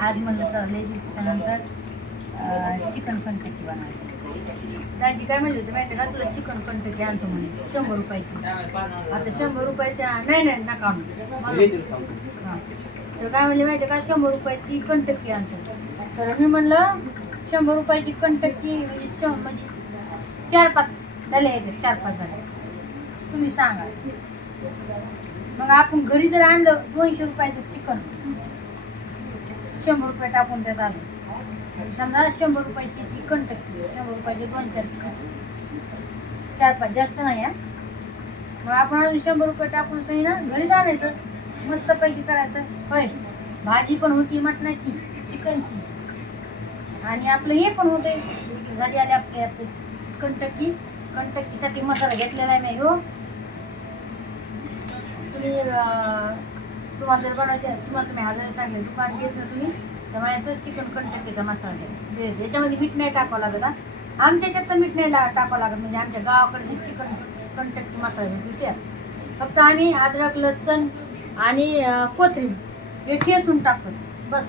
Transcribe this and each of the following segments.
आज म्हणलं तर लय दिवसानंतर चिकन कंटकी बनवायचं. दाजी काय म्हणली होती माहिती का? तुला चिकन कंटकी आणतो म्हणे शंभर रुपयाची. आता शंभर रुपयाच्या नाही नाही नका हा. तर काय म्हणले माहिती का? शंभर रुपयाची कंटकी आणतो. तर मी म्हणलं शंभर रुपयाची कंटकी म्हणजे श- म्हणजे चार पाच झाले येते चार पाच झाले. तुम्ही सांगा. मग आपण घरी जर आणलं दोनशे रुपयाचं चिकन शंभर रुपये टाकून त्यात आलो. समजा शंभर रुपयाची ती कंटकी शंभर रुपयाची दोन चार खस चार पाच जास्त नाही या मग आपण अजून शंभर रुपये टाकून सही ना? घरीच आणायचं. मस्तपैकी करायचं. होय. भाजी पण होती मटणाची चिकनची. आणि आपलं हे पण होते झाली आली आपली आता कंटकी कंटकीसाठी मसाला घेतलेला आहे मी. हो. तुम्ही तुम्हाला जर बनवायचं तुम्हाला तुम्ही हजार सांगेल दुकान घेत ना तुम्ही तर माझ्याचं चिकन कंटकीचा मसाला घ्या दे- याच्यामध्ये मीठ नाही टाकावं लागत हा. आमच्या याच्यात तर मीठ नाही ला- टाकावं लागत म्हणजे आमच्या गावाकडचे चिकन कंटकी मसाला भेटतो फक्त आम्ही अद्रक लसण आणि अं, कोथिंबीर हे ठेसून टाकतो बस.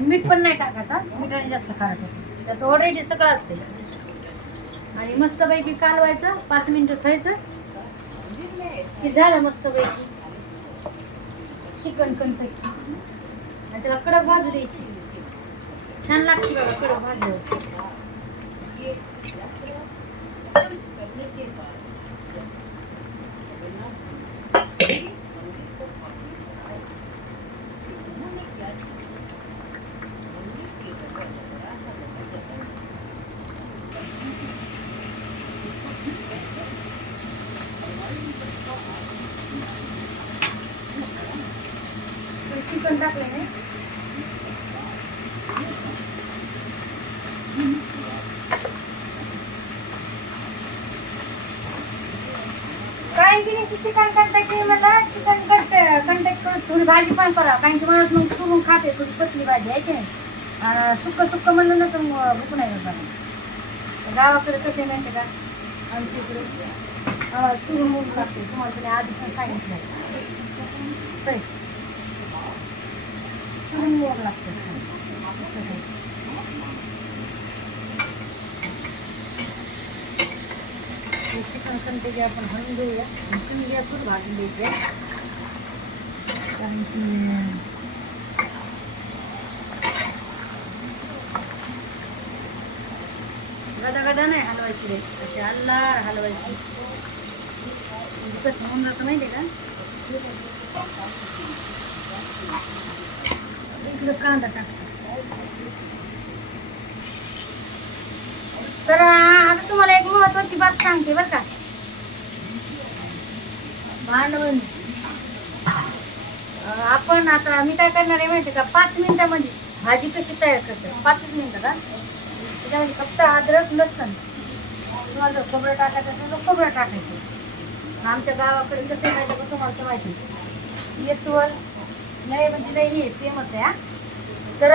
मीठ पण नाही टाकायचं मिठाने जास्त खायचं त्यात ऑलरेडी सगळं असते आणि मस्तपैकी कालवायचं पाच मिनिटं खायचं की झालं मस्तपैकी? चिकन कणपैकी आणि त्याला कडक भाजू द्यायची. छान लागते बघा कडक भाजल्यावर. चिकन टाकलं नाही. काय की चिकन कंटॅक्ट मला चिकन कंटॅक्ट करून थोडी भाजी पण करा कारण की माणूस मग चुरून खाते थोडी पतली भाजी आहे की सुक्क सुक्क म्हणलं ना तर भूक नाही होत मला. गावाकडे कसे माहिती का? आमच्या इकडे. आम्हाला चुरून मूग लागते तुम्हाला तुम्ही आधी पण सांगितलं होय. चुरून मूग लागते हे चिकन कंटेची आपण हळून घेऊया आणि तुम्ही गॅसवर भाजून द्यायची आहे. कारण की गदा गदा नाही हलवायची रे असे हल्ला हलवायची म्हणजे कसं होऊन जातं माहिती आहे का इकडं कांदा टाक. तर आता तुम्हाला एक महत्वाची बात सांगते बरं का. भांडवण आपण आता मी काय करणार आहे माहिती का? पाच मिनिटामध्ये भाजी कशी तयार करते पाचच मिनिटं का? त्याच्यामध्ये फक्त अद्रक लसण. तुम्हाला जर खोबरं टाकायचं असेल तर खोबरं टाकायचं. आमच्या गावाकडे कसं माहिती तुम्हाला तर माहिती येसवर नाही म्हणजे नाही हे फेमस आहे हा. तर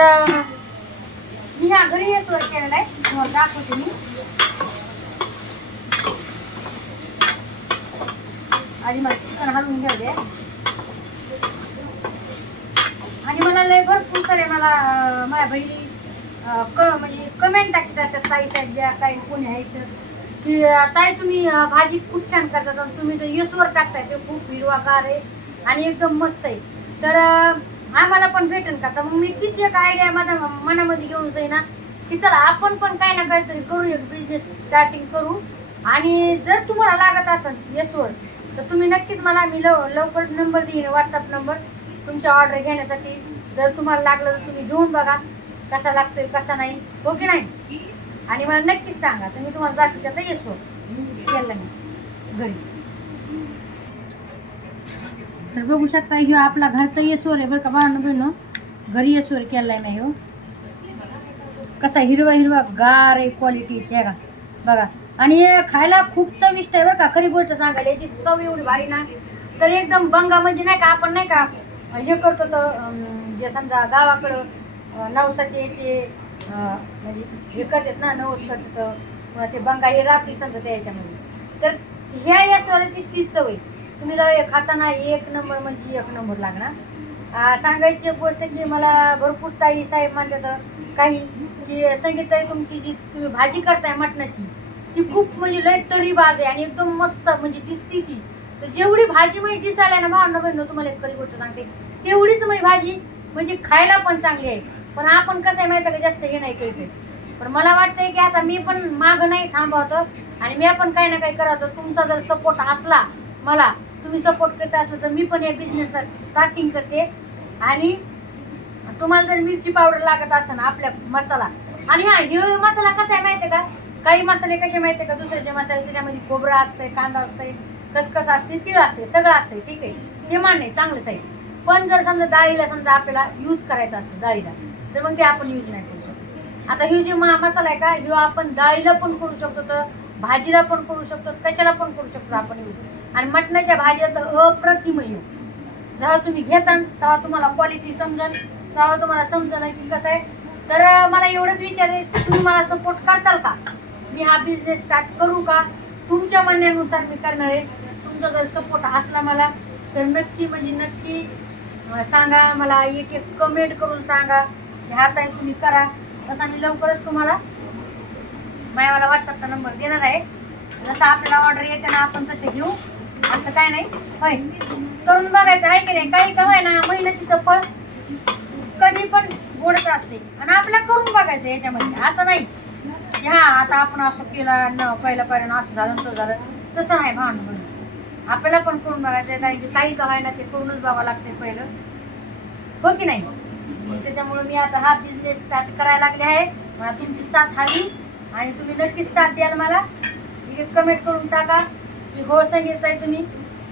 मी ह्या घरी येसवर केलेला आहे. तुम्हाला दाखवते मी. आधी मला चिकन हलवून घ्याऊ दे. आणि मला लय भरपूर सारे मला माझ्या बहिणी क म्हणजे कमेंट टाकतात असतात ताई साहेब ज्या काही कोणी आहेत. की ताई तुम्ही भाजी खूप छान करतात तुम्ही तर यशवर टाकताय ते खूप हिरवागार आहे आणि एकदम मस्त आहे. तर आम्हाला पण भेटेल का? तर मग मी तीच एक आयडिया माझ्या मनामध्ये घेऊन जाईन ना. की चला आपण पण काही ना काहीतरी करू एक बिझनेस स्टार्टिंग करू. आणि जर तुम्हाला लागत असेल येसवर तर तुम्ही नक्कीच मला मी लव लवकर नंबर देईन व्हॉट्सअप नंबर तुमच्या ऑर्डर घेण्यासाठी जर तुम्हाला लागलं तर तुम्ही घेऊन बघा कसा लागतोय कसा नाही. हो की नाही? आणि मला नक्कीच सांगा तर मी तुम्हाला बाकीच्या तर येसवर केलं मी. घरी. तर बघू शकता ह्यो आपला घरचा येसोर आहे बरं का बाळांनो बहिणो. घरी येसोर केलाय नाही हो. कसा हिरवा हिरवा गार आहे क्वालिटीचे आहे का? बघा. आणि हे खायला खूप चविष्ट आहे बरं का खरी गोष्ट सांगायला याची चव एवढी भारी ना तर एकदम बंगा म्हणजे नाही का आपण नाही का हे करतो तर जे समजा गावाकडं नवसाचे याचे म्हणजे हे करतात ना नवस करतात पुन्हा ते बंगा हे राबली समजा त्या याच्यामध्ये. तर ह्या या स्वराची तीच चव आहे. तुम्ही जाऊ खाताना एक नंबर म्हणजे एक नंबर लागणार. सांगायची एक गोष्ट की मला भरपूर ताई साहेब मानतात काही की संगीत ताई तुमची जी तुम्ही भाजी करताय मटणाची ती खूप म्हणजे लय तरी बाज आहे आणि एकदम मस्त म्हणजे दिसती ती. तर जेवढी भाजी म्हणजे दिसायला ना भावना बहिण तुम्हाला एक खरी गोष्ट सांगते. तेवढीच म्हणजे भाजी म्हणजे खायला पण चांगली आहे. पण आपण कसं आहे माहिती आहे का जास्त हे नाही कळते पण मला वाटतंय की आता मी पण माग नाही थांबवतं आणि मी पण काही ना काही करायचं तुमचा जर सपोर्ट असला मला तुम्ही सपोर्ट करत असाल तर मी पण या बिझनेसला स्टार्टिंग करते. आणि तुम्हाला जर मिरची पावडर लागत असेल आपल्या मसाला आणि हा हे मसाला कसा आहे माहिती आहे का? काही मसाले कसे माहिती आहे का? दुसऱ्याचे मसाले त्याच्यामध्ये खोबरं असतंय कांदा असतंय कसकस असते तीळ असते सगळं असतंय ठीक आहे? ते मान्य आहे चांगलंच आहे. पण जर समजा डाळीला समजा आपल्याला यूज करायचं असतं डाळीला तर मग ते आपण यूज नाही करू शकतो. आता ही जी मसाला आहे का? ह्यो आपण डाळीला पण करू शकतो तर भाजीला पण करू शकतो कशाला पण करू शकतो आपण यूज आणि मटणाच्या भाज्या तर अप्रतिम जेव्हा तुम्ही घेताल तेव्हा तुम्हाला क्वालिटी समजेल तेव्हा तुम्हाला समजेल की कसं आहे. तर मला एवढंच विचार आहे की तुम्ही मला सपोर्ट करताल का? मी हा बिझनेस स्टार्ट करू का? तुमच्या म्हणण्यानुसार मी करणार आहे. तुमचा जर सपोर्ट असला मला तर नक्की म्हणजे नक्की सांगा मला एक एक कमेंट करून सांगा. की तुम्ही करा. तसा मी लवकरच तुम्हाला माझ्या मला व्हॉट्सअपचा नंबर देणार आहे. जसं आपल्याला ऑर्डर येते ना आपण तसे घेऊ. असं काय नाही? होय. करून बघायचं आहे की नाही? काही का होय ना मेहनतीचं फळ. कधी पण गोडच असते आणि आपल्या करून बघायचं याच्यामध्ये. असं नाही. की हा आता आपण असं केलं न पहिलं पहिलं असं झालं तसं झालं. तसं नाही भान आपल्याला पण करून बघायचं आहे. काही का ना ते करूनच बघावं लागते पहिलं. हो की नाही? त्याच्यामुळे मी आता हा बिझनेस स्टार्ट करायला लागले आहे. मला तुमची साथ हवी. आणि तुम्ही नक्कीच साथ द्याल मला. कमेंट करून टाका. की हो सांगितलं आहे तुम्ही.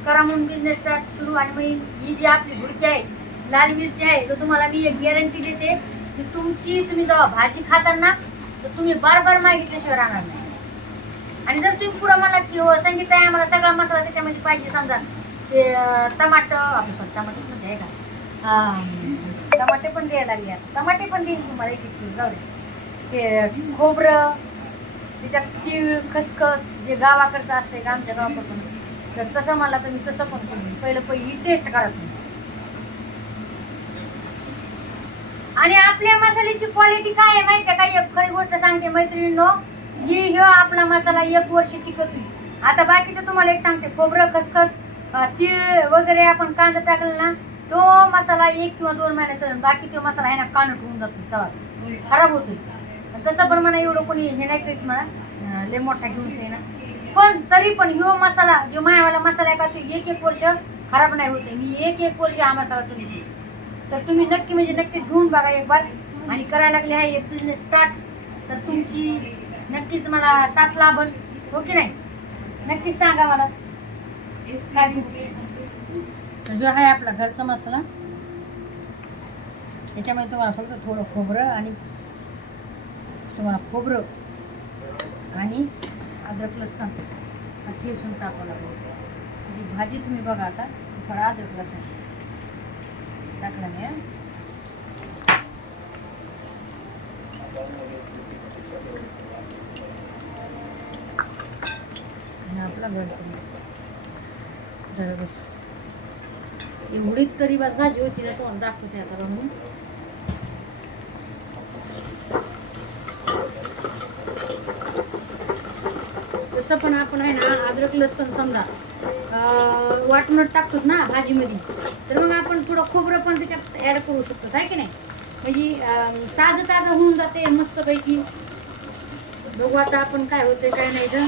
करा म्हणून बिझनेस स्टार्ट सुरू आणि मग ही जी आपली भुडकी आहे लाल मिरची आहे तर तुम्हाला मी एक गॅरंटी देते की तुमची तुम्ही जेव्हा भाजी खाताना तर तुम्ही बार बार मागितल्याशिवाय राहणार नाही. आणि जर तुम्ही पुढं मला की हो सांगितलं आहे आम्हाला सगळा मसाला त्याच्यामध्ये पाहिजे समजा ते टमाटर आपलं सॉरी टमाटर पण आहे का हा, टमाटे पण द्यायला लागले आता. टमाटे पण देईन तुम्हाला एक एक किलो जाऊ दे. ते खोबरं त्याच्यात तीळ खसखस जे गावाकडचं असते का आमच्या गावाकडून तर तसं मला तुम्ही तसं पण करून पहिलं पहिली टेस्ट करा तुम्ही. आणि आपल्या मसाल्याची क्वालिटी काय आहे माहिती आहे का? एक खरी गोष्ट सांगते मैत्रिणींनो ही ह्यो आपला मसाला एक वर्ष टिकतो आता बाकीचं तुम्हाला एक सांगते खोबरं खसखस तीळ वगैरे आपण कांदा टाकला ना तो मसाला एक किंवा दोन महिने चालेल बाकी तो मसाला आहे ना कानट होऊन जातो तेव्हा खराब होतोय. तसं पण मला एवढं कोणी हे नाही करीत मला लय मोठा घेऊन ये ना पण तरी पण ह्यो मसाला जो मायावाला मसाला आहे का तो एक एक वर्ष खराब नाही होते मी एक एक वर्ष हा मसाला चुलीते तर तुम्ही नक्की म्हणजे नक्कीच घेऊन बघा एक बार आणि करायला लागले आहे एक बिझनेस स्टार्ट तर तुमची नक्कीच मला साथ लाभल. हो की नाही? नक्कीच सांगा मला. काय जो आहे आपला घरचा मसाला याच्यामध्ये तुम्हाला फक्त थोडं खोबरं आणि तुम्हाला खोबरं आणि अद्रक लसूण. हा ठेसून टाकावं लागेल. म्हणजे भाजी तुम्ही बघा आता थोडा अद्रक लसूण. टाकला मी आणि आपला घर बस. एवढीच तरी बस भाजी होती ना तुम्हाला दाखवते आता बनवून जसं पण आपण आहे ना अद्रक लसूण समजा अं, टाकतो ना भाजीमध्ये तर मग आपण थोडं खोबरं पण त्याच्यात ॲड करू शकतो आहे की नाही? म्हणजे ताजं ताजं होऊन जाते मस्तपैकी. बघू आता आपण काय होते काय नाही तर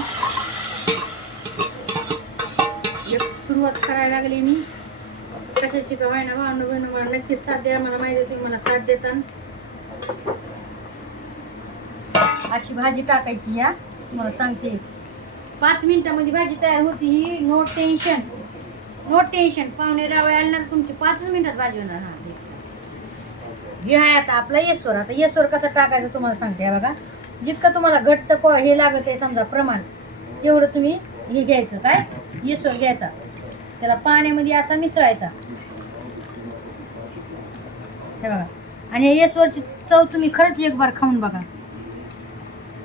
सुरुवात करायला लागली मी. कशाची का व्हायना भावनं बहिणं मला नक्कीच साथ द्या मला माहिती आहे तुम्ही मला साथ देतान अशी भाजी टाकायची या. तुम्हाला सांगते. पाच मिनिटामध्ये भाजी तयार होती ही नो टेन्शन नो टेन्शन पाहुणे रावळे आणणार तुमची पाच मिनिटात भाजी होणार. हा हे आहे आता आपला येसवर आता येसवर कसं टाकायचं तुम्हाला सांगते बघा. जितकं तुम्हाला घटचं प हे लागत आहे समजा प्रमाण तेवढं तुम्ही हे घ्यायचं. काय? येसवर घ्यायचा. त्याला पाण्यामध्ये असा मिसळायचा. हे बघा. आणि येसवरची चव तुम्ही खरंच एक बार खाऊन बघा.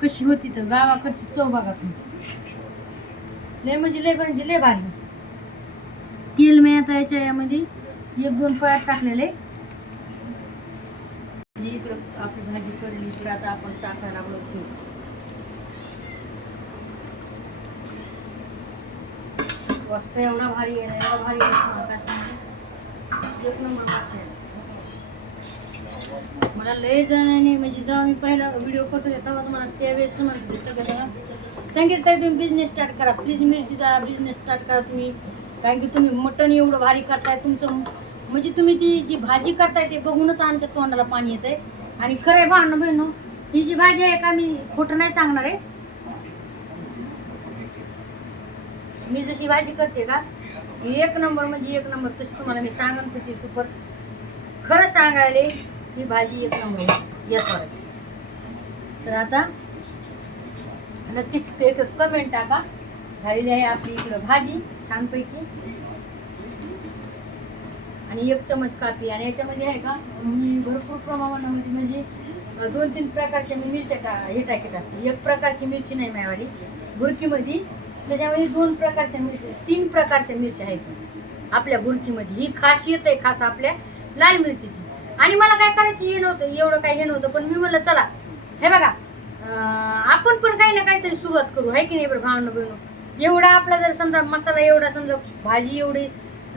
कशी होती तर गावाकडची चव बघा तुम्ही. लय म्हणजे लय म्हणजे लय भारी. तेल मी आता याच्या यामध्ये एक दोन पळ्यात टाकलेले. इकडं आपली भाजी करली इकडे आता आपण टाकायला लागलो ठेवू मस्त एवढा भारी आहे एवढा भारी आहे एक नंबर वास आहे. मला लय जणांनी म्हणजे जेव्हा मी पहिला व्हिडिओ करतो तेव्हा मला त्यावेळेस म्हणतो सगळं. सांगितलं तरी तुम्ही बिझनेस स्टार्ट करा. प्लीज मिरचीचा बिझनेस स्टार्ट करा तुम्ही. कारण की तुम्ही मटण एवढं भारी करताय तुमचं म्हणजे तुम्ही ती जी भाजी करताय ते बघूनच आमच्या तोंडाला पाणी येत आहे आणि खरं आहे भावना बहिणं ही जी भाजी आहे का मी खोटं नाही सांगणार आहे. मी जशी भाजी करते का ही एक नंबर म्हणजे एक नंबर तशी तुम्हाला मी सांगन होती सुपर. खरं सांगायला ही भाजी एक नंबर या तर आता नक्कीच एक कमेंट टाका. झालेली आहे आपली इकडं भाजी छानपैकी. आणि एक चमच कापी. आणि याच्यामध्ये आहे का मी भरपूर प्रमाणामध्ये म्हणजे दोन तीन प्रकारच्या मी मिरच्या टा हे टाकत असते. एक प्रकारची मिरची नाही माझ्यावाली भुरकीमध्ये त्याच्यामध्ये दोन प्रकारच्या मिरच्या तीन प्रकारच्या मिरच्या आहेत. आपल्या भुरकीमध्ये ही खासियत आहे खास आपल्या लाल मिरचीची. आणि मला काय करायची हे नव्हतं एवढं काय हे नव्हतं पण मी म्हणलं चला हे बघा. आपण पण काही ना काहीतरी सुरुवात करू आहे की नाही बरं भावना बहिणू? एवढा आपला जर समजा मसाला एवढा समजा भाजी एवढी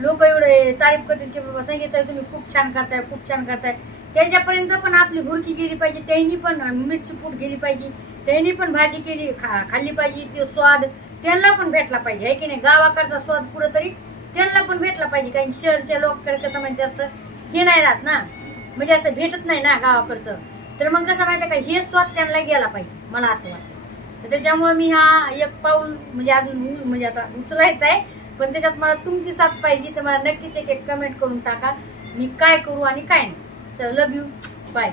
लोक एवढे तारीफ करतील की बाबा सांगितलं तुम्ही खूप छान करताय खूप छान करताय. त्याच्यापर्यंत पण आपली भुरकी गेली पाहिजे त्यांनी पण मिरची पूट गेली पाहिजे त्यांनी पण भाजी केली खा खाल्ली पाहिजे ते स्वाद त्यांना पण भेटला पाहिजे आहे की नाही? गावाकडचा स्वाद पुढं तरी त्यांना पण भेटला पाहिजे कारण शहरच्या लोकांकडे कसं म्हणजे जास्त हे नाही राहत ना. म्हणजे असं भेटत नाही ना गावाकडचं. तर मग कसं माहिती आहे का हे स्वाद त्यांना गेला पाहिजे मला असं वाटतं. तर त्याच्यामुळे मी हा एक पाऊल म्हणजे अजून म्हणजे आता उचलायचा आहे. पण त्याच्यात मला तुमची साथ पाहिजे तर मला नक्कीच एक एक कमेंट करून टाका. मी काय करू आणि काय नाही. चल लव यू बाय